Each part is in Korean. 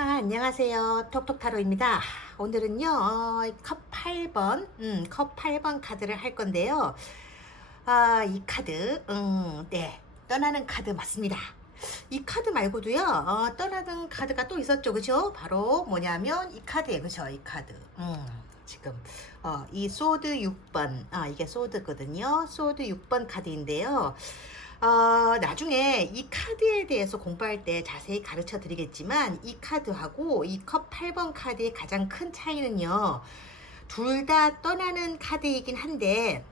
안녕하세요. 톡톡타로입니다. 오늘은요, 컵 8번, 컵 8번 카드를 할 건데요. 이 카드, 네, 떠나는 카드 맞습니다. 이 카드 말고도요, 떠나는 카드가 또 있었죠, 그죠? 바로 뭐냐면 이 카드예요, 그죠? 이 카드. 지금, 이 소드 6번, 이게 소드거든요. 소드 6번 카드인데요. 나중에 이 카드에 대해서 공부할 때 자세히 가르쳐 드리겠지만 이 카드하고 이 컵 8번 카드의 가장 큰 차이는요. 둘 다 떠나는 카드이긴 한데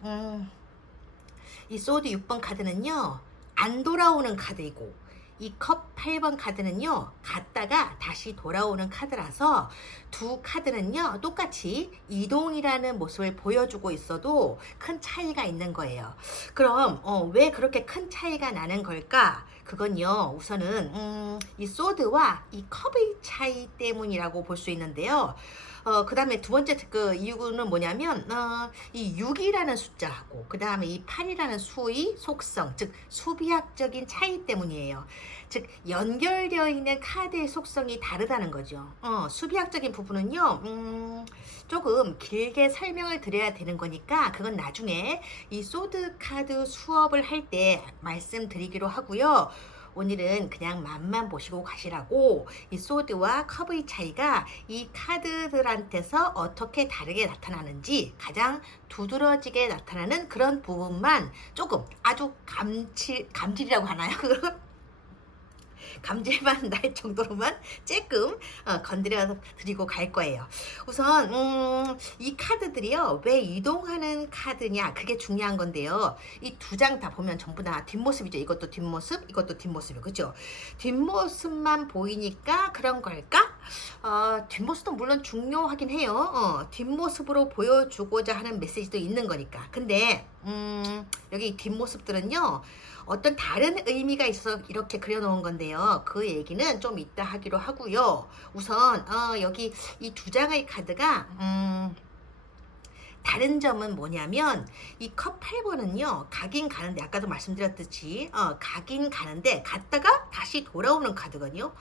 이 소드 6번 카드는요. 안 돌아오는 카드이고 이 컵 8번 카드는요. 갔다가 다시 돌아오는 카드라서 두 카드는요. 똑같이 이동이라는 모습을 보여주고 있어도 큰 차이가 있는 거예요. 그럼 왜 그렇게 큰 차이가 나는 걸까? 그건요. 우선은 이 소드와 이 컵의 차이 때문이라고 볼 수 있는데요. 그 다음에 두 번째 그 이유는 뭐냐면, 이 6이라는 숫자하고, 그 다음에 이 8이라는 수의 속성, 즉, 수비학적인 차이 때문이에요. 즉, 연결되어 있는 카드의 속성이 다르다는 거죠. 수비학적인 부분은요, 조금 길게 설명을 드려야 되는 거니까, 그건 나중에 이 소드 카드 수업을 할 때 말씀드리기로 하고요. 오늘은 그냥 맛만 보시고 가시라고 이 소드와 컵의 차이가 이 카드들한테서 어떻게 다르게 나타나는지 가장 두드러지게 나타나는 그런 부분만 조금 아주 감질이라고 하나요? 감질만 날 정도로만 조금 건드려 드리고 갈 거예요. 우선 이 카드들이요. 왜 이동하는 카드냐 그게 중요한 건데요. 이 두 장 다 보면 전부 다 뒷모습이죠. 이것도 뒷모습, 이것도 뒷모습이에요. 그죠? 뒷모습만 보이니까 그런 걸까? 뒷모습도 물론 중요하긴 해요. 뒷모습으로 보여주고자 하는 메시지도 있는 거니까. 근데 여기 뒷모습들은요. 어떤 다른 의미가 있어서 이렇게 그려놓은 건데요. 그 얘기는 좀 이따 하기로 하고요. 우선 여기 이 두 장의 카드가 다른 점은 뭐냐면 이 컵 8번은요. 가긴 가는데 아까도 말씀드렸듯이 가긴 가는데 갔다가 다시 돌아오는 카드거든요.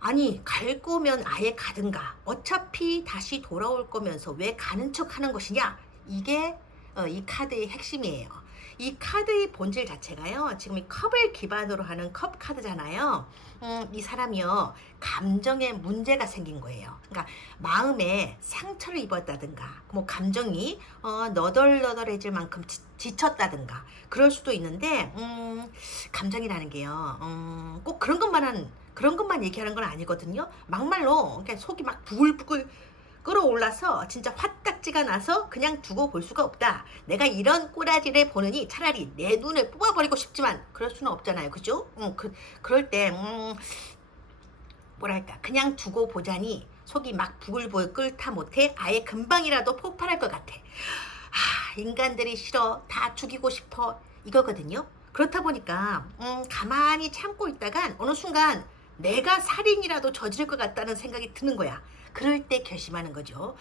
아니 갈 거면 아예 가든가 어차피 다시 돌아올 거면서 왜 가는 척 하는 것이냐 이게 이 카드의 핵심이에요. 이 카드의 본질 자체가요. 지금 이 컵을 기반으로 하는 컵 카드잖아요. 이 사람이요. 감정에 문제가 생긴 거예요. 그러니까 마음에 상처를 입었다든가 뭐 감정이 너덜너덜해질 만큼 지쳤다든가 그럴 수도 있는데 감정이라는 게요. 꼭 그런 것만 얘기하는 건 아니거든요. 막말로 그러니까 속이 막 부글부글 끌어올라서 진짜 화딱지가 나서 그냥 두고 볼 수가 없다. 내가 이런 꼬라지를 보느니 차라리 내 눈을 뽑아버리고 싶지만 그럴 수는 없잖아요. 그죠? 그럴 때 뭐랄까 그냥 두고 보자니 속이 막 부글부글 끓다 못해 아예 금방이라도 폭발할 것 같아. 인간들이 싫어. 다 죽이고 싶어. 이거거든요. 그렇다 보니까 가만히 참고 있다간 어느 순간 내가 살인이라도 저지를 것 같다는 생각이 드는 거야. 그럴 때 결심하는 거죠.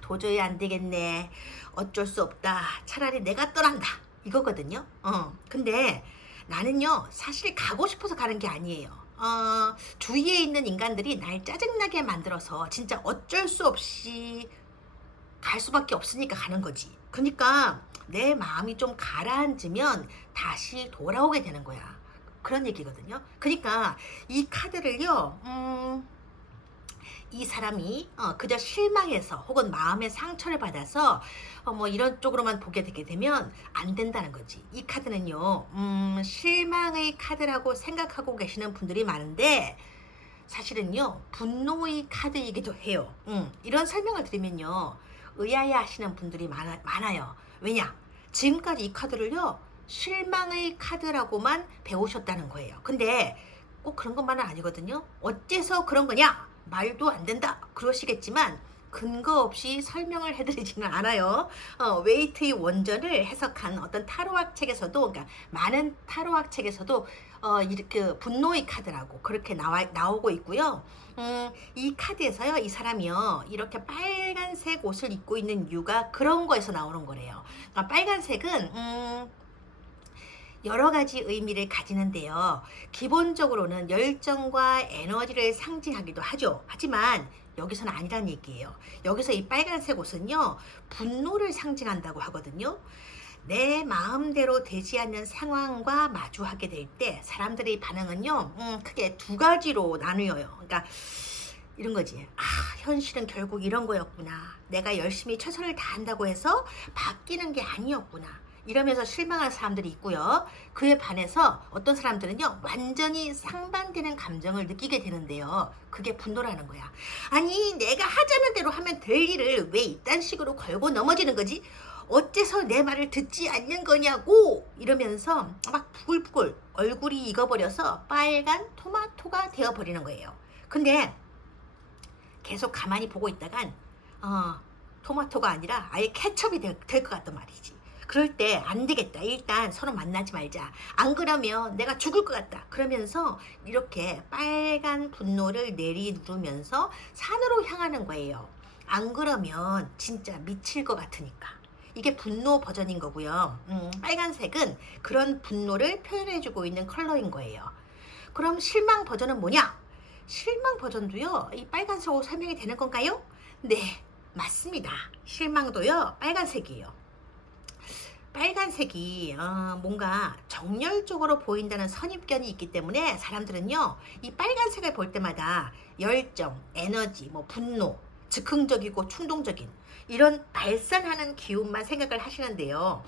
도저히 안 되겠네. 어쩔 수 없다. 차라리 내가 떠난다. 이거거든요. 근데 나는요, 사실 가고 싶어서 가는 게 아니에요. 주위에 있는 인간들이 날 짜증나게 만들어서 진짜 어쩔 수 없이 갈 수밖에 없으니까 가는 거지. 그러니까 내 마음이 좀 가라앉으면 다시 돌아오게 되는 거야. 그런 얘기거든요. 그러니까 이 카드를요, 이 사람이 그저 실망해서 혹은 마음의 상처를 받아서 뭐 이런 쪽으로만 보게 되게 되면 안 된다는 거지. 이 카드는요, 실망의 카드라고 생각하고 계시는 분들이 많은데 사실은요, 분노의 카드이기도 해요. 이런 설명을 드리면요, 의아해 하시는 분들이 많아요. 왜냐? 지금까지 이 카드를요, 실망의 카드라고만 배우셨다는 거예요. 근데 꼭 그런 것만은 아니거든요. 어째서 그런 거냐? 말도 안 된다. 그러시겠지만 근거 없이 설명을 해드리지는 않아요. 웨이트의 원전을 해석한 어떤 타로학 책에서도, 그러니까 많은 타로학 책에서도 이렇게 분노의 카드라고 그렇게 나오고 있고요. 이 카드에서요, 이 사람이요, 이렇게 빨간색 옷을 입고 있는 이유가 그런 거에서 나오는 거래요. 그러니까 빨간색은 여러 가지 의미를 가지는데요. 기본적으로는 열정과 에너지를 상징하기도 하죠. 하지만 여기서는 아니란 얘기예요. 여기서 이 빨간색 옷은요, 분노를 상징한다고 하거든요. 내 마음대로 되지 않는 상황과 마주하게 될 때 사람들의 반응은요, 크게 두 가지로 나뉘어요. 그러니까 이런 거지. 아, 현실은 결국 이런 거였구나. 내가 열심히 최선을 다한다고 해서 바뀌는 게 아니었구나. 이러면서 실망하는 사람들이 있고요. 그에 반해서 어떤 사람들은요, 완전히 상반되는 감정을 느끼게 되는데요. 그게 분노라는 거야. 아니, 내가 하자는 대로 하면 될 일을 왜 이딴 식으로 걸고 넘어지는 거지? 어째서 내 말을 듣지 않는 거냐고! 이러면서 막 부글부글 얼굴이 익어버려서 빨간 토마토가 되어버리는 거예요. 근데 계속 가만히 보고 있다간 토마토가 아니라 아예 케첩이 될 것 같단 말이지. 그럴 때 안 되겠다. 일단 서로 만나지 말자. 안 그러면 내가 죽을 것 같다. 그러면서 이렇게 빨간 분노를 내리누르면서 산으로 향하는 거예요. 안 그러면 진짜 미칠 것 같으니까. 이게 분노 버전인 거고요. 빨간색은 그런 분노를 표현해주고 있는 컬러인 거예요. 그럼 실망 버전은 뭐냐? 실망 버전도요, 이 빨간색으로 설명이 되는 건가요? 네, 맞습니다. 실망도요, 빨간색이에요. 빨간색이 뭔가 정열적으로 보인다는 선입견이 있기 때문에 사람들은요, 이 빨간색을 볼 때마다 열정, 에너지, 분노, 즉흥적이고 충동적인 이런 발산하는 기운만 생각을 하시는데요.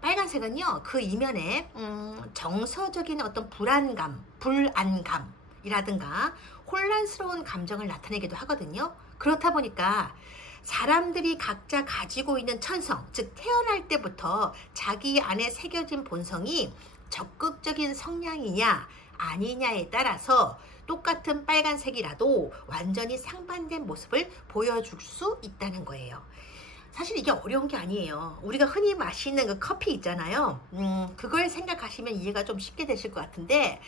빨간색은요, 그 이면에 정서적인 어떤 불안감이라든가 혼란스러운 감정을 나타내기도 하거든요. 그렇다 보니까 사람들이 각자 가지고 있는 천성, 즉 태어날 때부터 자기 안에 새겨진 본성이 적극적인 성향이냐 아니냐에 따라서 똑같은 빨간색이라도 완전히 상반된 모습을 보여줄 수 있다는 거예요. 사실 이게 어려운 게 아니에요. 우리가 흔히 마시는 그 커피 있잖아요. 그걸 생각하시면 이해가 좀 쉽게 되실 것 같은데,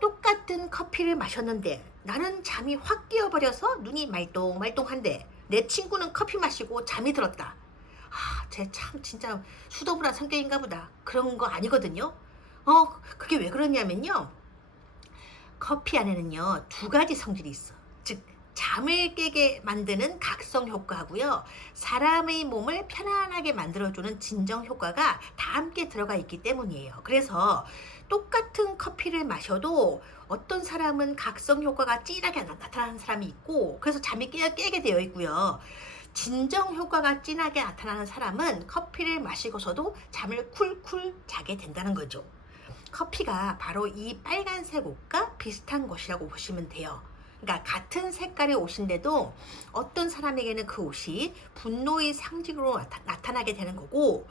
똑같은 커피를 마셨는데 나는 잠이 확 깨어버려서 눈이 말똥말똥한데 내 친구는 커피 마시고 잠이 들었다. 쟤 참 진짜 수더분한 성격인가 보다. 그런 거 아니거든요. 그게 왜 그러냐면요, 커피 안에는요, 두 가지 성질이 있어. 즉 잠을 깨게 만드는 각성 효과하고요, 사람의 몸을 편안하게 만들어주는 진정 효과가 다 함께 들어가 있기 때문이에요. 그래서 똑같은 커피를 마셔도 어떤 사람은 각성 효과가 진하게 나타나는 사람이 있고, 그래서 잠이 깨게 되어 있고요. 진정 효과가 진하게 나타나는 사람은 커피를 마시고서도 잠을 쿨쿨 자게 된다는 거죠. 커피가 바로 이 빨간색 옷과 비슷한 것이라고 보시면 돼요. 그러니까 같은 색깔의 옷인데도 어떤 사람에게는 그 옷이 분노의 상징으로 나타나게 되는 거고,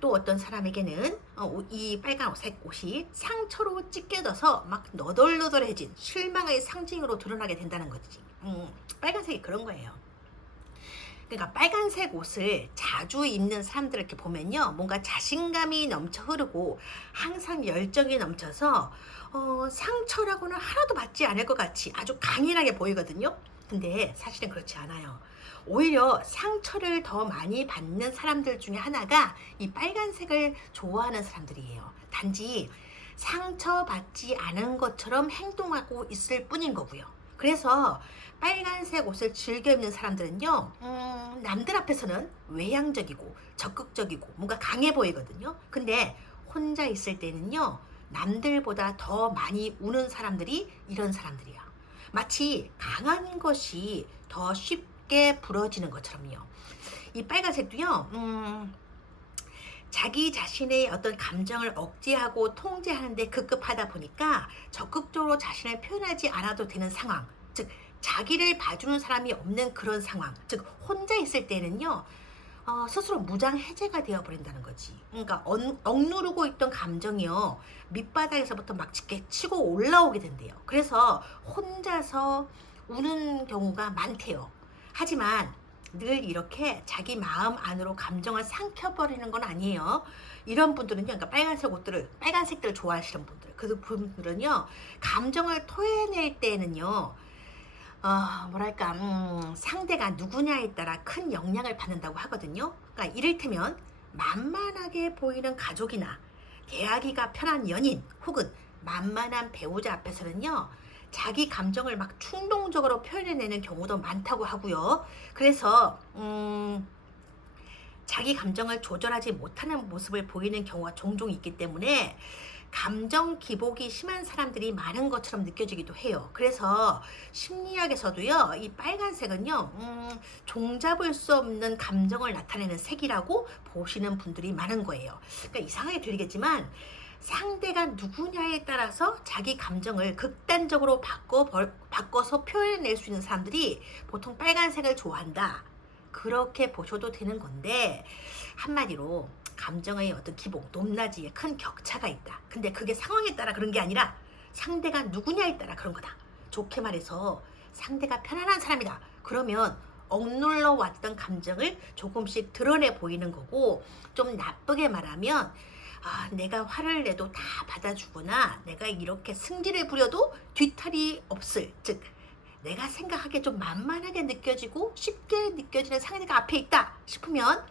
또 어떤 사람에게는 이 빨간색 옷이 상처로 찢겨져서 막 너덜너덜해진 실망의 상징으로 드러나게 된다는 거지. 빨간색이 그런 거예요. 그러니까 빨간색 옷을 자주 입는 사람들을 이렇게 보면요, 뭔가 자신감이 넘쳐 흐르고 항상 열정이 넘쳐서 상처라고는 하나도 받지 않을 것 같이 아주 강인하게 보이거든요. 근데 사실은 그렇지 않아요. 오히려 상처를 더 많이 받는 사람들 중에 하나가 이 빨간색을 좋아하는 사람들이에요. 단지 상처받지 않은 것처럼 행동하고 있을 뿐인 거고요. 그래서 빨간색 옷을 즐겨 입는 사람들은요, 남들 앞에서는 외향적이고 적극적이고 뭔가 강해 보이거든요. 근데 혼자 있을 때는요, 남들보다 더 많이 우는 사람들이 이런 사람들이야. 마치 강한 것이 더 쉽게 부러지는 것처럼요. 이 빨간색도요, 자기 자신의 어떤 감정을 억제하고 통제하는데 급급하다 보니까 적극적으로 자신을 표현하지 않아도 되는 상황, 즉 자기를 봐주는 사람이 없는 그런 상황, 즉 혼자 있을 때는요, 스스로 무장해제가 되어버린다는 거지. 그러니까 억누르고 있던 감정이요, 밑바닥에서부터 막 치고 올라오게 된대요. 그래서 혼자서 우는 경우가 많대요. 하지만 늘 이렇게 자기 마음 안으로 감정을 삼켜버리는 건 아니에요. 이런 분들은요, 그러니까 빨간색들을 좋아하시는 분들, 그 분들은요, 감정을 토해낼 때는요, 상대가 누구냐에 따라 큰 영향을 받는다고 하거든요. 그러니까 이를테면 만만하게 보이는 가족이나 대하기가 편한 연인 혹은 만만한 배우자 앞에서는요, 자기 감정을 막 충동적으로 표현해내는 경우도 많다고 하고요. 그래서 자기 감정을 조절하지 못하는 모습을 보이는 경우가 종종 있기 때문에 감정 기복이 심한 사람들이 많은 것처럼 느껴지기도 해요. 그래서 심리학에서도요, 이 빨간색은요, 종잡을 수 없는 감정을 나타내는 색이라고 보시는 분들이 많은 거예요. 그러니까 이상하게 들리겠지만 상대가 누구냐에 따라서 자기 감정을 극단적으로 바꿔서 표현해낼 수 있는 사람들이 보통 빨간색을 좋아한다, 그렇게 보셔도 되는 건데, 한마디로 감정의 어떤 기복, 높낮이에 큰 격차가 있다. 근데 그게 상황에 따라 그런 게 아니라 상대가 누구냐에 따라 그런 거다. 좋게 말해서 상대가 편안한 사람이다, 그러면 억눌러 왔던 감정을 조금씩 드러내 보이는 거고, 좀 나쁘게 말하면 내가 화를 내도 다 받아주거나 내가 이렇게 승질을 부려도 뒤탈이 없을, 즉 내가 생각하기에 좀 만만하게 느껴지고 쉽게 느껴지는 상대가 앞에 있다 싶으면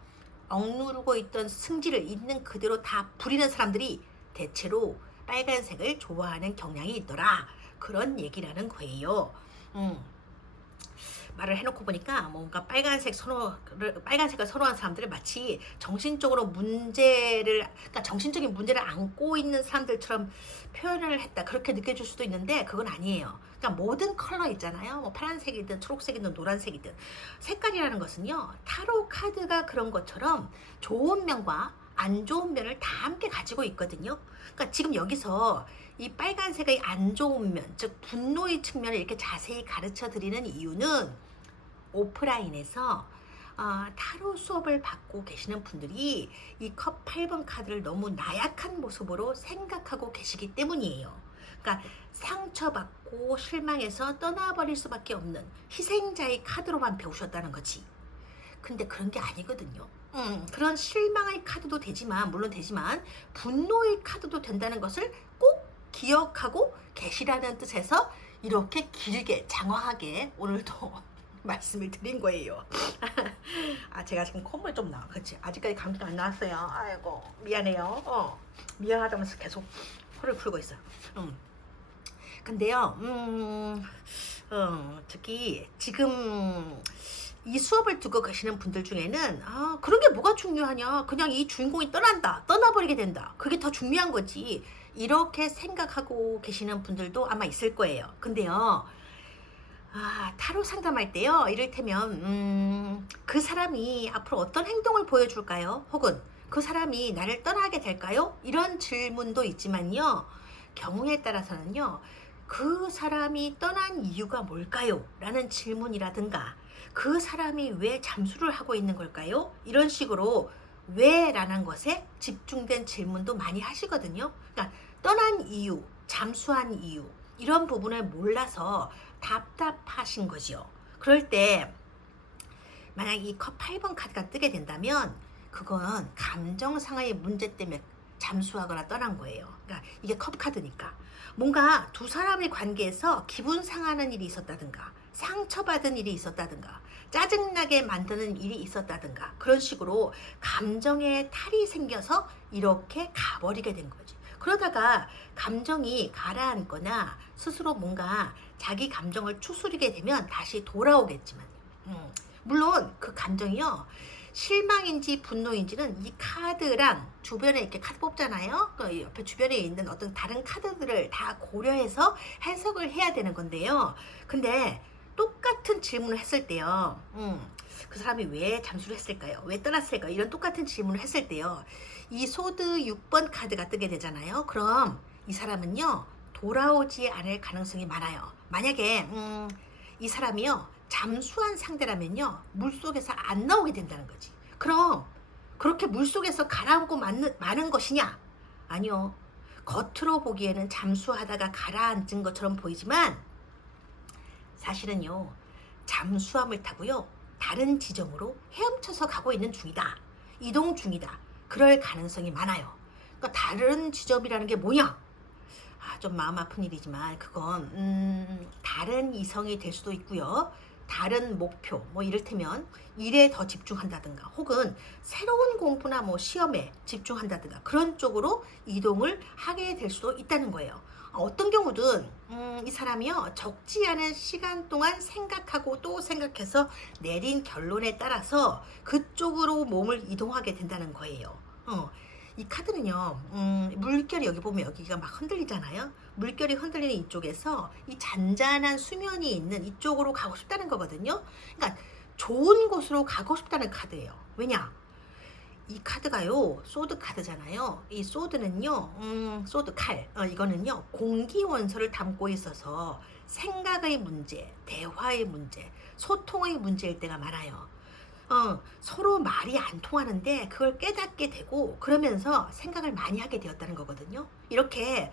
억누르고 있던 승질을 있는 그대로 다 부리는 사람들이 대체로 빨간색을 좋아하는 경향이 있더라, 그런 얘기라는 거예요. 말을 해놓고 보니까 뭔가 빨간색을 선호한 사람들을 마치 정신적으로 그러니까 정신적인 문제를 안고 있는 사람들처럼 표현을 했다, 그렇게 느껴질 수도 있는데 그건 아니에요. 그러니까 모든 컬러 있잖아요. 뭐 파란색이든 초록색이든 노란색이든, 색깔이라는 것은요, 타로 카드가 그런 것처럼 좋은 면과 안 좋은 면을 다 함께 가지고 있거든요. 그러니까 지금 여기서 이 빨간색의 안 좋은 면, 즉 분노의 측면을 이렇게 자세히 가르쳐 드리는 이유는 오프라인에서 타로 수업을 받고 계시는 분들이 이 컵 8번 카드를 너무 나약한 모습으로 생각하고 계시기 때문이에요. 그러니까 상처받고 실망해서 떠나버릴 수밖에 없는 희생자의 카드로만 배우셨다는 거지. 근데 그런 게 아니거든요. 그런 실망의 카드도 물론 되지만 분노의 카드도 된다는 것을 꼭 기억하고 계시라는 뜻에서 이렇게 길게 장황하게 오늘도 말씀을 드린 거예요. 제가 지금 콧물 좀 나. 그치? 아직까지 감기가 안 나왔어요. 아이고, 미안해요. 미안하다면서 계속 코를 풀고 있어요. 근데요, 저기 지금 이 수업을 듣고 계시는 분들 중에는 그런 게 뭐가 중요하냐, 그냥 이 주인공이 떠나버리게 된다, 그게 더 중요한 거지, 이렇게 생각하고 계시는 분들도 아마 있을 거예요. 근데요, 타로 상담할 때요, 이를테면 그 사람이 앞으로 어떤 행동을 보여줄까요? 혹은 그 사람이 나를 떠나게 될까요? 이런 질문도 있지만요, 경우에 따라서는요, 그 사람이 떠난 이유가 뭘까요? 라는 질문이라든가, 그 사람이 왜 잠수를 하고 있는 걸까요? 이런 식으로 왜 라는 것에 집중된 질문도 많이 하시거든요. 그러니까 떠난 이유, 잠수한 이유, 이런 부분을 몰라서 답답하신 거죠. 그럴 때 만약 이 컵 8번 카드가 뜨게 된다면 그건 감정상의 문제 때문에 잠수하거나 떠난 거예요. 그러니까 이게 컵 카드니까 뭔가 두 사람의 관계에서 기분 상하는 일이 있었다든가, 상처받은 일이 있었다든가, 짜증나게 만드는 일이 있었다든가, 그런 식으로 감정에 탈이 생겨서 이렇게 가버리게 된 거지. 그러다가 감정이 가라앉거나 스스로 뭔가 자기 감정을 추스리게 되면 다시 돌아오겠지만, 물론 그 감정이요, 실망인지 분노인지는 이 카드랑 주변에 이렇게 카드 뽑잖아요. 그 옆에 주변에 있는 어떤 다른 카드들을 다 고려해서 해석을 해야 되는 건데요. 근데 똑같은 질문을 했을 때요, 그 사람이 왜 잠수를 했을까요? 왜 떠났을까요? 이런 똑같은 질문을 했을 때요, 이 소드 6번 카드가 뜨게 되잖아요. 그럼 이 사람은요, 돌아오지 않을 가능성이 많아요. 만약에 이 사람이요, 잠수한 상대라면요, 물속에서 안 나오게 된다는 거지. 그럼 그렇게 물속에서 가라앉고 마는 것이냐? 아니요. 겉으로 보기에는 잠수하다가 가라앉은 것처럼 보이지만 사실은요, 잠수함을 타고요, 다른 지점으로 헤엄쳐서 가고 있는 중이다, 이동 중이다, 그럴 가능성이 많아요. 그러니까 다른 지점이라는 게 뭐냐? 좀 마음 아픈 일이지만 그건 다른 이성이 될 수도 있고요, 다른 목표, 뭐 이를테면 일에 더 집중한다든가 혹은 새로운 공부나 뭐 시험에 집중한다든가 그런 쪽으로 이동을 하게 될 수도 있다는 거예요. 어떤 경우든 이 사람이요 적지 않은 시간 동안 생각하고 또 생각해서 내린 결론에 따라서 그쪽으로 몸을 이동하게 된다는 거예요. 이 카드는요, 물결이 여기 보면 여기가 막 흔들리잖아요. 물결이 흔들리는 이쪽에서 이 잔잔한 수면이 있는 이쪽으로 가고 싶다는 거거든요. 그러니까 좋은 곳으로 가고 싶다는 카드예요. 왜냐? 이 카드가요, 소드 카드잖아요. 이 소드는요, 소드 칼, 이거는요, 공기 원소를 담고 있어서 생각의 문제, 대화의 문제, 소통의 문제일 때가 많아요. 서로 말이 안 통하는데 그걸 깨닫게 되고 그러면서 생각을 많이 하게 되었다는 거거든요. 이렇게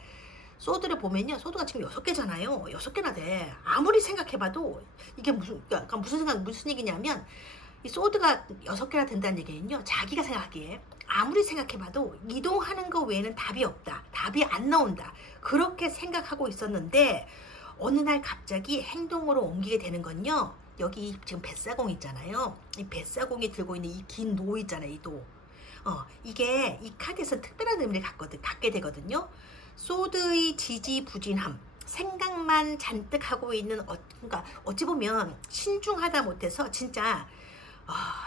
소드를 보면요. 소드가 지금 6개잖아요. 6개나 돼. 아무리 생각해봐도 이게 그러니까 무슨 얘기냐면 이 소드가 6개나 된다는 얘기는요. 자기가 생각하기에 아무리 생각해봐도 이동하는 거 외에는 답이 없다. 답이 안 나온다. 그렇게 생각하고 있었는데 어느 날 갑자기 행동으로 옮기게 되는 건요. 여기 지금 뱃사공 있잖아요. 이 뱃사공이 들고 있는 이 긴 노 있잖아요. 이 노. 이게 이 카드에서 특별한 의미를 갖게 되거든요. 소드의 지지부진함. 생각만 잔뜩 하고 있는 그러니까 어찌 보면 신중하다 못해서 진짜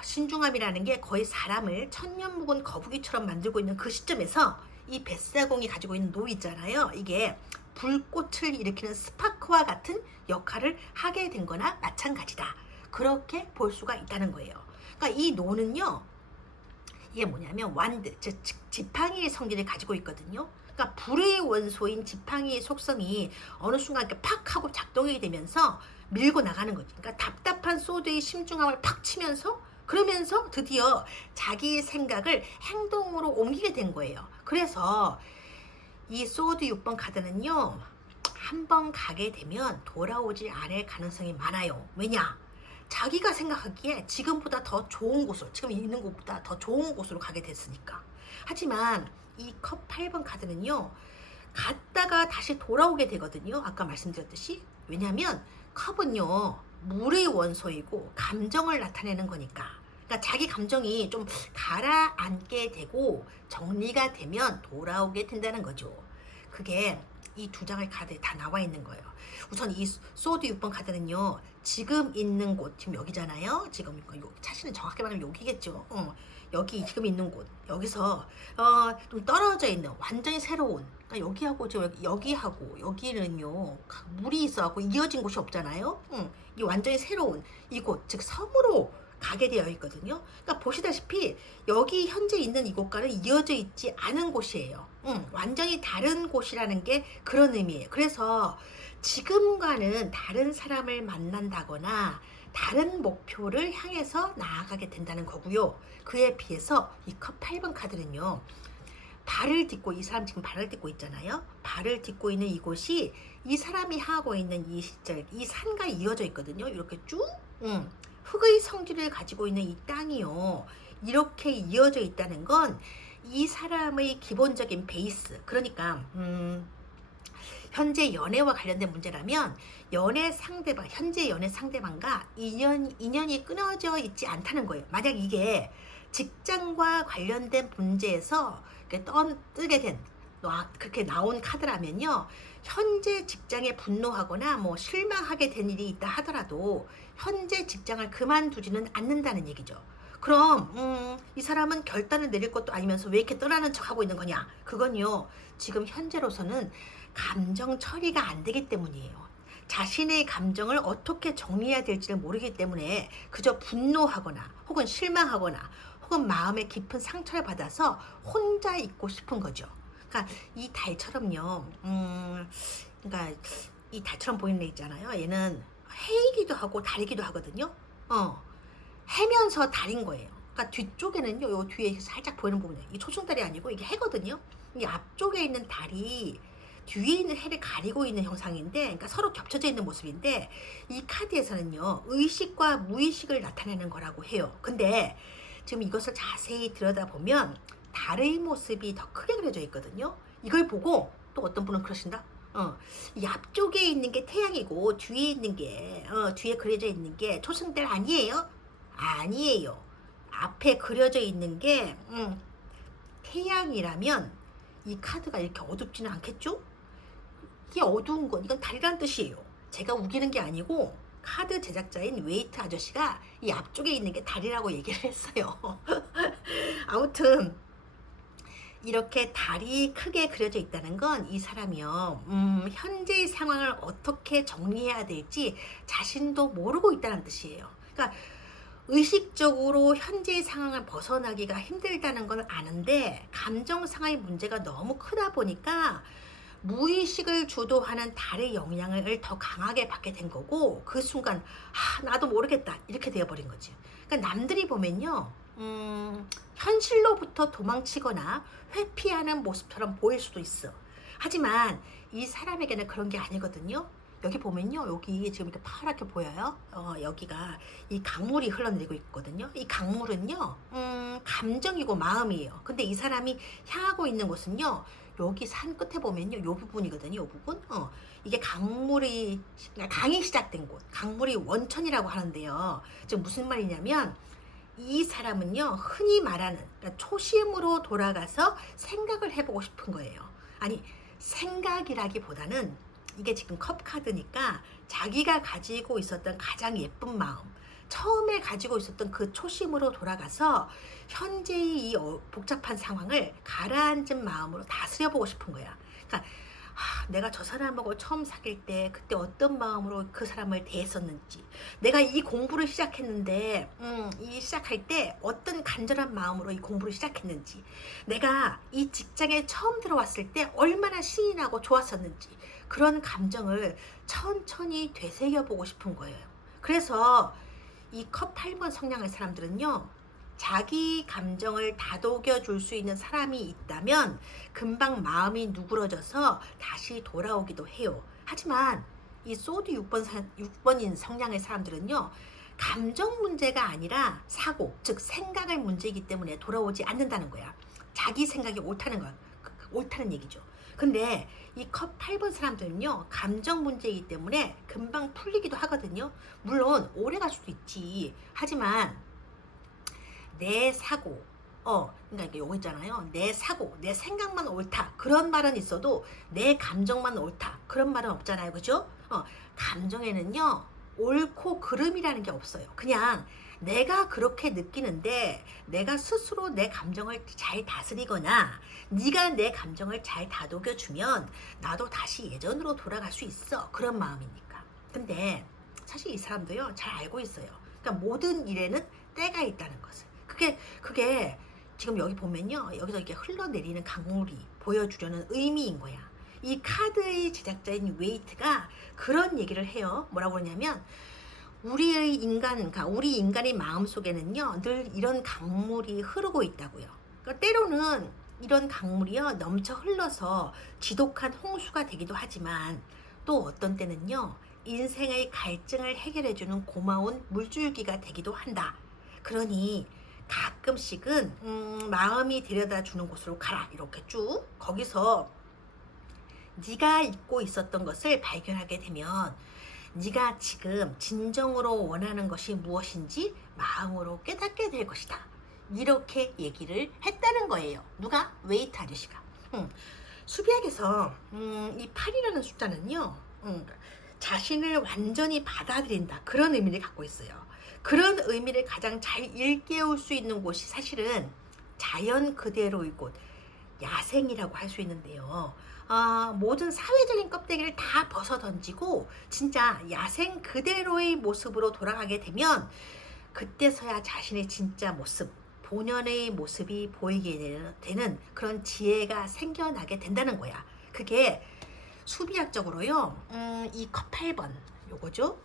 신중함이라는 게 거의 사람을 천년 묵은 거북이처럼 만들고 있는 그 시점에서 이 뱃사공이 가지고 있는 노 있잖아요. 이게 불꽃을 일으키는 스파크와 같은 역할을 하게 된 거나 마찬가지다. 그렇게 볼 수가 있다는 거예요. 그러니까 이 노는요. 이게 뭐냐면 완드, 즉 지팡이의 성질을 가지고 있거든요. 그러니까 불의 원소인 지팡이의 속성이 어느 순간 이렇게 팍 하고 작동이 되면서 밀고 나가는 거죠. 그러니까 답답한 소드의 심중함을 팍 치면서 그러면서 드디어 자기의 생각을 행동으로 옮기게 된 거예요. 그래서 이 소드 6번 카드는요. 한번 가게 되면 돌아오지 않을 가능성이 많아요. 왜냐? 자기가 생각하기에 지금보다 더 좋은 곳으로, 지금 있는 곳보다 더 좋은 곳으로 가게 됐으니까. 하지만 이 컵 8번 카드는요. 갔다가 다시 돌아오게 되거든요. 아까 말씀드렸듯이. 왜냐하면 컵은요. 물의 원소이고 감정을 나타내는 거니까. 그러니까 자기 감정이 좀 가라앉게 되고 정리가 되면 돌아오게 된다는 거죠. 그게 이 두 장의 카드에 다 나와 있는 거예요. 우선 이 소드 6번 카드는요. 지금 있는 곳, 지금 여기잖아요. 지금 사실은 정확히 말하면 여기겠죠. 여기 지금 있는 곳, 여기서 좀 떨어져 있는 완전히 새로운, 그러니까 여기하고 여기하고 여기는요 물이 있어갖고 이어진 곳이 없잖아요. 이 완전히 새로운 이곳, 즉 섬으로 가게 되어 있거든요. 그러니까 보시다시피 여기 현재 있는 이곳과는 이어져 있지 않은 곳이에요. 완전히 다른 곳이라는 게 그런 의미예요. 그래서 지금과는 다른 사람을 만난다거나 다른 목표를 향해서 나아가게 된다는 거고요. 그에 비해서 이 컵 8번 카드는요. 발을 딛고, 이 사람 지금 발을 딛고 있잖아요. 발을 딛고 있는 이곳이 이 사람이 하고 있는 이 시절, 이 산과 이어져 있거든요. 이렇게 쭉 흙의 성질을 가지고 있는 이 땅이요. 이렇게 이어져 있다는 건 이 사람의 기본적인 베이스, 그러니까 현재 연애와 관련된 문제라면 현재 연애 상대방과 인연이 끊어져 있지 않다는 거예요. 만약 이게 직장과 관련된 문제에서 뜨게 된 그렇게 나온 카드라면요. 현재 직장에 분노하거나 뭐 실망하게 된 일이 있다 하더라도 현재 직장을 그만두지는 않는다는 얘기죠. 그럼 이 사람은 결단을 내릴 것도 아니면서 왜 이렇게 떠나는 척하고 있는 거냐? 그건요. 지금 현재로서는 감정 처리가 안 되기 때문이에요. 자신의 감정을 어떻게 정리해야 될지를 모르기 때문에 그저 분노하거나 혹은 실망하거나 혹은 마음에 깊은 상처를 받아서 혼자 있고 싶은 거죠. 그러니까 이 달처럼요. 그러니까 이 달처럼 보이는 애 있잖아요. 얘는 해이기도 하고 달이기도 하거든요. 해면서 달인 거예요. 그러니까 뒤쪽에는요. 요 뒤에 살짝 보이는 부분이에요. 이게 초승달이 아니고 이게 해거든요. 이 앞쪽에 있는 달이 뒤에 있는 해를 가리고 있는 형상인데, 그러니까 서로 겹쳐져 있는 모습인데, 이 카드에서는요 의식과 무의식을 나타내는 거라고 해요. 근데 지금 이것을 자세히 들여다보면 달의 모습이 더 크게 그려져 있거든요. 이걸 보고 또 어떤 분은 그러신다. 이 앞쪽에 있는 게 태양이고 뒤에 있는 게 뒤에 그려져 있는 게 초승달 아니에요? 아니에요. 앞에 그려져 있는 게 태양이라면 이 카드가 이렇게 어둡지는 않겠죠? 이게 어두운 건 이건 달이란 뜻이에요. 제가 우기는 게 아니고 카드 제작자인 웨이트 아저씨가 이 앞쪽에 있는 게 달이라고 얘기를 했어요. 아무튼 이렇게 달이 크게 그려져 있다는 건 이 사람이요, 현재의 상황을 어떻게 정리해야 될지 자신도 모르고 있다는 뜻이에요. 그러니까 의식적으로 현재의 상황을 벗어나기가 힘들다는 건 아는데 감정 상하의 문제가 너무 크다 보니까 무의식을 주도하는 달의 영향을 더 강하게 받게 된 거고, 그 순간 나도 모르겠다 이렇게 되어버린 거지. 그러니까 남들이 보면요, 현실로부터 도망치거나 회피하는 모습처럼 보일 수도 있어. 하지만 이 사람에게는 그런 게 아니거든요. 여기 보면요, 여기 지금 이렇게 파랗게 보여요. 여기가 이 강물이 흘러내리고 있거든요. 이 강물은요, 감정이고 마음이에요. 근데 이 사람이 향하고 있는 곳은요, 여기 산 끝에 보면요, 요 부분이거든요. 요 부분. 이게 강이 시작된 곳, 강물이 원천이라고 하는데요. 지금 무슨 말이냐면 이 사람은요, 흔히 말하는, 그러니까 초심으로 돌아가서 생각을 해보고 싶은 거예요. 아니, 생각이라기보다는 이게 지금 컵 카드니까 자기가 가지고 있었던 가장 예쁜 마음, 처음에 가지고 있었던 그 초심으로 돌아가서 현재의 이 복잡한 상황을 가라앉은 마음으로 다스려보고 싶은 거야. 그러니까 내가 저 사람하고 처음 사귈 때 그때 어떤 마음으로 그 사람을 대했었는지, 내가 이 공부를 시작했는데 이 시작할 때 어떤 간절한 마음으로 이 공부를 시작했는지, 내가 이 직장에 처음 들어왔을 때 얼마나 신이 나고 좋았었는지, 그런 감정을 천천히 되새겨보고 싶은 거예요. 그래서 이 컵 8번 성향의 사람들은요, 자기 감정을 다독여 줄 수 있는 사람이 있다면 금방 마음이 누그러져서 다시 돌아오기도 해요. 하지만 이 소드 6번인 성향의 사람들은요, 감정 문제가 아니라 사고, 즉 생각의 문제이기 때문에 돌아오지 않는다는 거야. 자기 생각이 옳다는 거야. 옳다는 얘기죠. 근데 이 컵 8번 사람들은요, 감정 문제이기 때문에 금방 풀리기도 하거든요. 물론 오래 갈 수도 있지. 하지만 내 사고, 그러니까 이거 있잖아요. 내 사고, 내 생각만 옳다, 그런 말은 있어도 내 감정만 옳다, 그런 말은 없잖아요. 그죠? 감정에는요, 옳고 그름이라는 게 없어요. 그냥 내가 그렇게 느끼는데 내가 스스로 내 감정을 잘 다스리거나 네가 내 감정을 잘 다독여주면 나도 다시 예전으로 돌아갈 수 있어, 그런 마음이니까. 근데 사실 이 사람도요, 잘 알고 있어요. 그러니까 모든 일에는 때가 있다는 것을. 그게 지금 여기 보면요, 여기서 이렇게 흘러내리는 강물이 보여주려는 의미인 거야. 이 카드의 제작자인 웨이트가 그런 얘기를 해요. 뭐라고 그러냐면, 우리 인간의 마음 속에는요, 늘 이런 강물이 흐르고 있다고요. 그러니까 때로는 이런 강물이요, 넘쳐 흘러서 지독한 홍수가 되기도 하지만, 또 어떤 때는요, 인생의 갈증을 해결해주는 고마운 물줄기가 되기도 한다. 그러니 가끔씩은 마음이 데려다 주는 곳으로 가라, 이렇게 쭉. 거기서 네가 잊고 있었던 것을 발견하게 되면 네가 지금 진정으로 원하는 것이 무엇인지 마음으로 깨닫게 될 것이다, 이렇게 얘기를 했다는 거예요. 누가? 웨이트 아저씨가. 수비학에서 이 8이라는 숫자는요, 자신을 완전히 받아들인다, 그런 의미를 갖고 있어요. 그런 의미를 가장 잘 일깨울 수 있는 곳이 사실은 자연 그대로의 곳, 야생이라고 할 수 있는데요. 모든 사회적인 껍데기를 다 벗어 던지고 진짜 야생 그대로의 모습으로 돌아가게 되면 그때서야 자신의 진짜 모습, 본연의 모습이 보이게 되는 그런 지혜가 생겨나게 된다는 거야. 그게 수비학적으로요, 이 컵 8번 요거죠.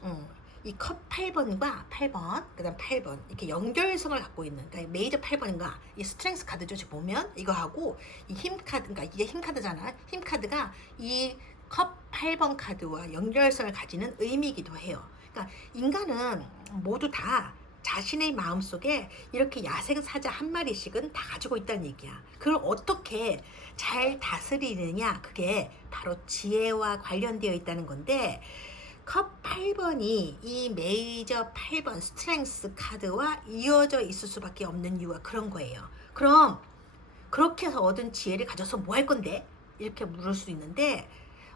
이 컵 8번과 8번, 그 다음 8번, 이렇게 연결성을 갖고 있는, 그러니까 메이저 8번인가, 이 스트렝스 카드죠. 지금 보면, 이거하고, 이 힘 카드, 그러니까 이게 힘 카드잖아. 힘 카드가 이 컵 8번 카드와 연결성을 가지는 의미이기도 해요. 그러니까 인간은 모두 다 자신의 마음속에 이렇게 야생사자 한 마리씩은 다 가지고 있다는 얘기야. 그걸 어떻게 잘 다스리느냐, 그게 바로 지혜와 관련되어 있다는 건데, 컵 8번이 이 메이저 8번 스트렝스 카드와 이어져 있을 수밖에 없는 이유가 그런 거예요. 그럼 그렇게 해서 얻은 지혜를 가져서 뭐 할 건데? 이렇게 물을 수 있는데,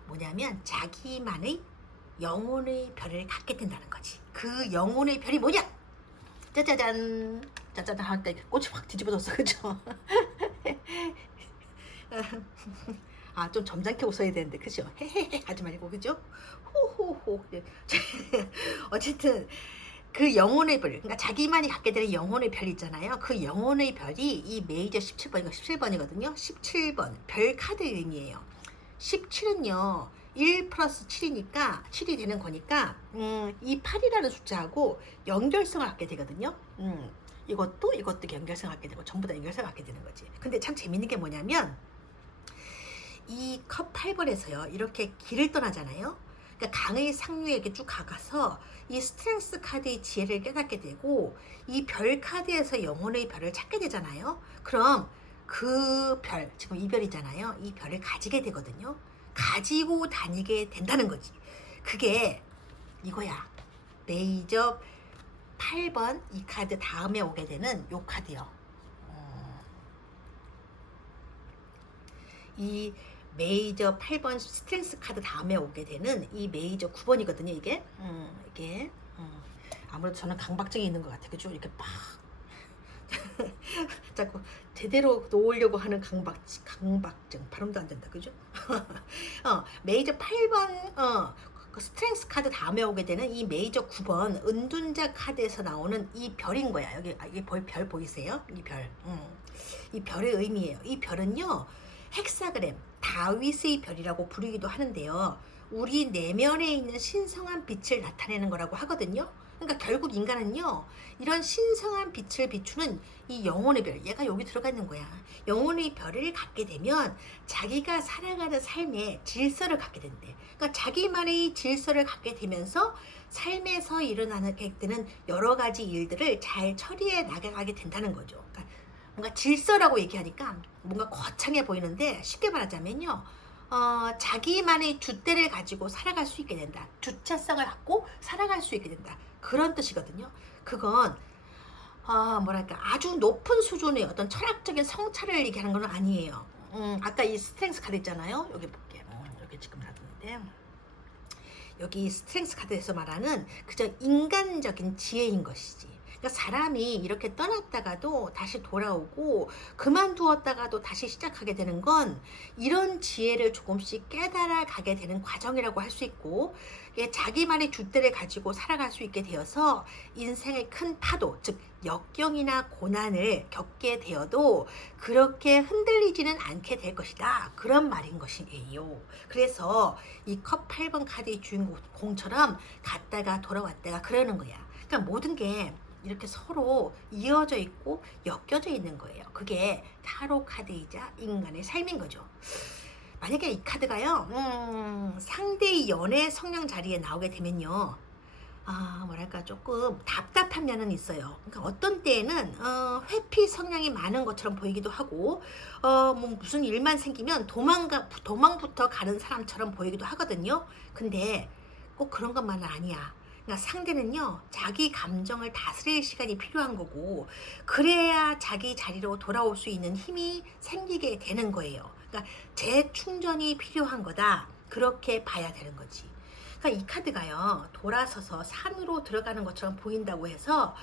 뭐냐면 자기만의 영혼의 별을 갖게 된다는 거지. 그 영혼의 별이 뭐냐? 짜자잔, 짜자잔 하니까 꽃이 확 뒤집어졌어, 그죠? 아, 좀 점잖게 웃어야 되는데, 그죠? 헤헤헤 하지 말고, 그죠? 호호호. 어쨌든 그 영혼의 별, 그러니까 자기만이 갖게 되는 영혼의 별 있잖아요. 그 영혼의 별이 이 메이저 17번이고 17번이거든요. 17번 별 카드 의미예요. 17은요 1 플러스 7이니까 7이 되는 거니까 이 8이라는 숫자하고 연결성을 갖게 되거든요. 이것도 연결성을 갖게 되고 전부 다 연결성을 갖게 되는 거지. 근데 참 재밌는 게 뭐냐면 이 컵 8번에서요 이렇게 길을 떠나잖아요. 그러니까 강의 상류에게 쭉 가서 이 스트렝스 카드의 지혜를 깨닫게 되고 이 별 카드에서 영혼의 별을 찾게 되잖아요. 그럼 그 별, 지금 이 별이잖아요. 이 별을 가지게 되거든요. 가지고 다니게 된다는 거지. 그게 이거야. 메이저 8번 이 카드 다음에 오게 되는 요 카드요. 이 메이저 8번 스트렝스 카드 다음에 오게 되는 이 메이저 9번이거든요. 이게 아무래도 저는 강박증이 있는 것 같아요. 그죠? 이렇게 막 자꾸 제대로 놓으려고 하는 강박증 발음도 안 된다. 그죠? 메이저 8번 그 스트렝스 카드 다음에 오게 되는 이 메이저 9번 은둔자 카드에서 나오는 이 별인 거야. 여기 이게 별 보이세요? 이 별. 이 별의 의미예요. 이 별은요. 헥사그램, 다윗의 별이라고 부르기도 하는데요. 우리 내면에 있는 신성한 빛을 나타내는 거라고 하거든요. 그러니까 결국 인간은요. 이런 신성한 빛을 비추는 이 영혼의 별, 얘가 여기 들어가 있는 거야. 영혼의 별을 갖게 되면 자기가 살아가는 삶의 질서를 갖게 된대. 그러니까 자기만의 질서를 갖게 되면서 삶에서 일어나게 되는 여러 가지 일들을 잘 처리해 나가게 된다는 거죠. 그러니까 뭔가 질서라고 얘기하니까 뭔가 거창해 보이는데 쉽게 말하자면요. 자기만의 줏대를 가지고 살아갈 수 있게 된다. 주체성을 갖고 살아갈 수 있게 된다. 그런 뜻이거든요. 그건 뭐랄까 아주 높은 수준의 어떤 철학적인 성찰을 얘기하는 건 아니에요. 아까 이 스트렝스 카드 있잖아요. 여기 볼게요. 여기 지금 놔뒀는데 여기 스트렝스 카드에서 말하는 그저 인간적인 지혜인 것이지. 그러니까 사람이 이렇게 떠났다가도 다시 돌아오고 그만두었다가도 다시 시작하게 되는 건 이런 지혜를 조금씩 깨달아 가게 되는 과정이라고 할 수 있고 자기만의 줏대를 가지고 살아갈 수 있게 되어서 인생의 큰 파도, 즉 역경이나 고난을 겪게 되어도 그렇게 흔들리지는 않게 될 것이다. 그런 말인 것이에요. 그래서 이 컵 8번 카드의 주인공처럼 갔다가 돌아왔다가 그러는 거야. 그러니까 모든 게 이렇게 서로 이어져 있고 엮여져 있는 거예요. 그게 타로 카드이자 인간의 삶인 거죠. 만약에 이 카드가요 상대의 연애 성향 자리에 나오게 되면요 뭐랄까 조금 답답한 면은 있어요. 그러니까 어떤 때에는 회피 성향이 많은 것처럼 보이기도 하고 뭐 무슨 일만 생기면 도망부터 가는 사람처럼 보이기도 하거든요. 근데 꼭 그런 것만은 아니야. 그러니까 상대는요 자기 감정을 다스릴 시간이 필요한 거고 그래야 자기 자리로 돌아올 수 있는 힘이 생기게 되는 거예요. 그러니까 재충전이 필요한 거다. 그렇게 봐야 되는 거지. 그러니까 이 카드가요 돌아서서 산으로 들어가는 것처럼 보인다고 해서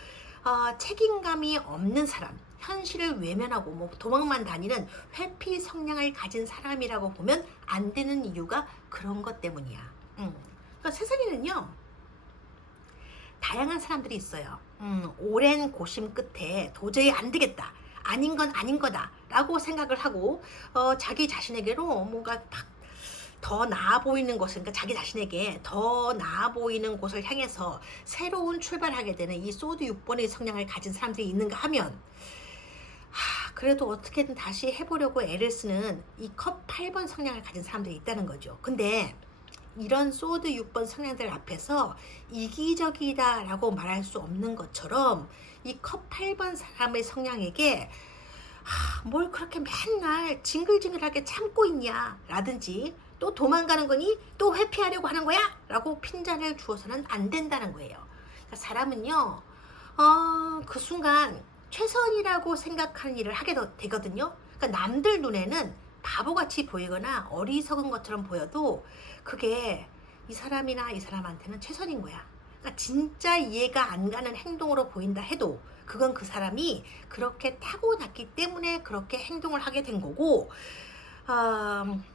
책임감이 없는 사람, 현실을 외면하고 뭐 도망만 다니는 회피 성향을 가진 사람이라고 보면 안 되는 이유가 그런 것 때문이야. 그러니까 세상에는요 다양한 사람들이 있어요. 오랜 고심 끝에 도저히 안 되겠다. 아닌 건 아닌 거다. 라고 생각을 하고 자기 자신에게로 뭔가 더 나아 보이는 것을, 그러니까 자기 자신에게 더 나아 보이는 곳을 향해서 새로운 출발하게 되는 이 소드 6번의 성향을 가진 사람들이 있는가 하면 그래도 어떻게든 다시 해보려고 애를 쓰는 이 컵 8번 성향을 가진 사람들이 있다는 거죠. 근데 이런 소드 6번 성향들 앞에서 이기적이다라고 말할 수 없는 것처럼 이 컵 8번 사람의 성향에게 뭘 그렇게 맨날 징글징글하게 참고 있냐 라든지 또 도망가는 거니 또 회피하려고 하는 거야 라고 핀잔을 주어서는 안 된다는 거예요. 그러니까 사람은요 그 순간 최선이라고 생각하는 일을 하게 되거든요. 그러니까 남들 눈에는 바보같이 보이거나 어리석은 것처럼 보여도 그게 이 사람이나 이 사람한테는 최선인 거야. 그러니까 진짜 이해가 안 가는 행동으로 보인다 해도 그건 그 사람이 그렇게 타고났기 때문에 그렇게 행동을 하게 된 거고,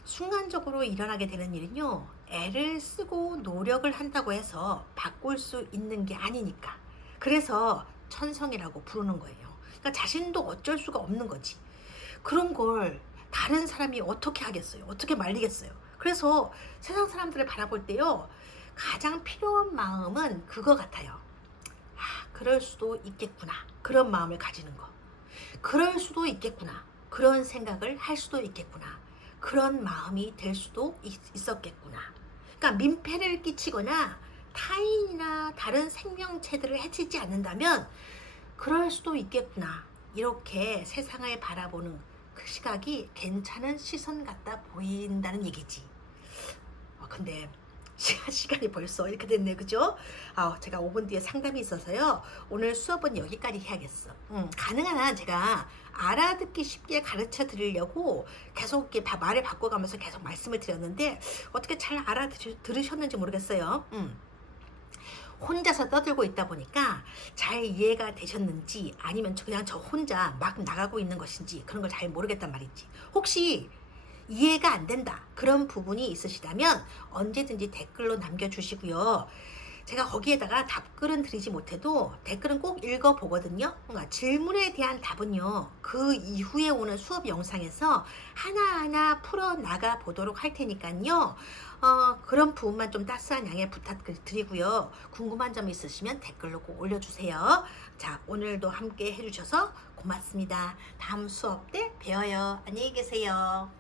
순간적으로 일어나게 되는 일은요, 애를 쓰고 노력을 한다고 해서 바꿀 수 있는 게 아니니까. 그래서 천성이라고 부르는 거예요. 그러니까 자신도 어쩔 수가 없는 거지. 그런 걸 다른 사람이 어떻게 하겠어요? 어떻게 말리겠어요? 그래서 세상 사람들을 바라볼 때요, 가장 필요한 마음은 그거 같아요. 그럴 수도 있겠구나. 그런 마음을 가지는 거. 그럴 수도 있겠구나. 그런 생각을 할 수도 있겠구나. 그런 마음이 될 수도 있었겠구나. 그러니까 민폐를 끼치거나 타인이나 다른 생명체들을 해치지 않는다면 그럴 수도 있겠구나. 이렇게 세상을 바라보는 그 시각이 괜찮은 시선 같다 보인다는 얘기지. 근데 시간이 벌써 이렇게 됐네, 그죠? 제가 5분 뒤에 상담이 있어서요, 오늘 수업은 여기까지 해야겠어. 가능한 한 제가 알아듣기 쉽게 가르쳐 드리려고 계속 이렇게 말을 바꿔가면서 계속 말씀을 드렸는데 어떻게 잘 알아들으셨는지 모르겠어요. 혼자서 떠들고 있다 보니까 잘 이해가 되셨는지 아니면 그냥 저 혼자 막 나가고 있는 것인지 그런 걸 잘 모르겠단 말이지. 혹시 이해가 안 된다 그런 부분이 있으시다면 언제든지 댓글로 남겨주시고요. 제가 거기에다가 답글은 드리지 못해도 댓글은 꼭 읽어보거든요. 그러니까 질문에 대한 답은요, 그 이후에 오는 수업 영상에서 하나하나 풀어나가 보도록 할 테니까요. 그런 부분만 좀 따스한 양해 부탁드리고요. 궁금한 점 있으시면 댓글로 꼭 올려주세요. 자, 오늘도 함께 해주셔서 고맙습니다. 다음 수업 때 뵈어요. 안녕히 계세요.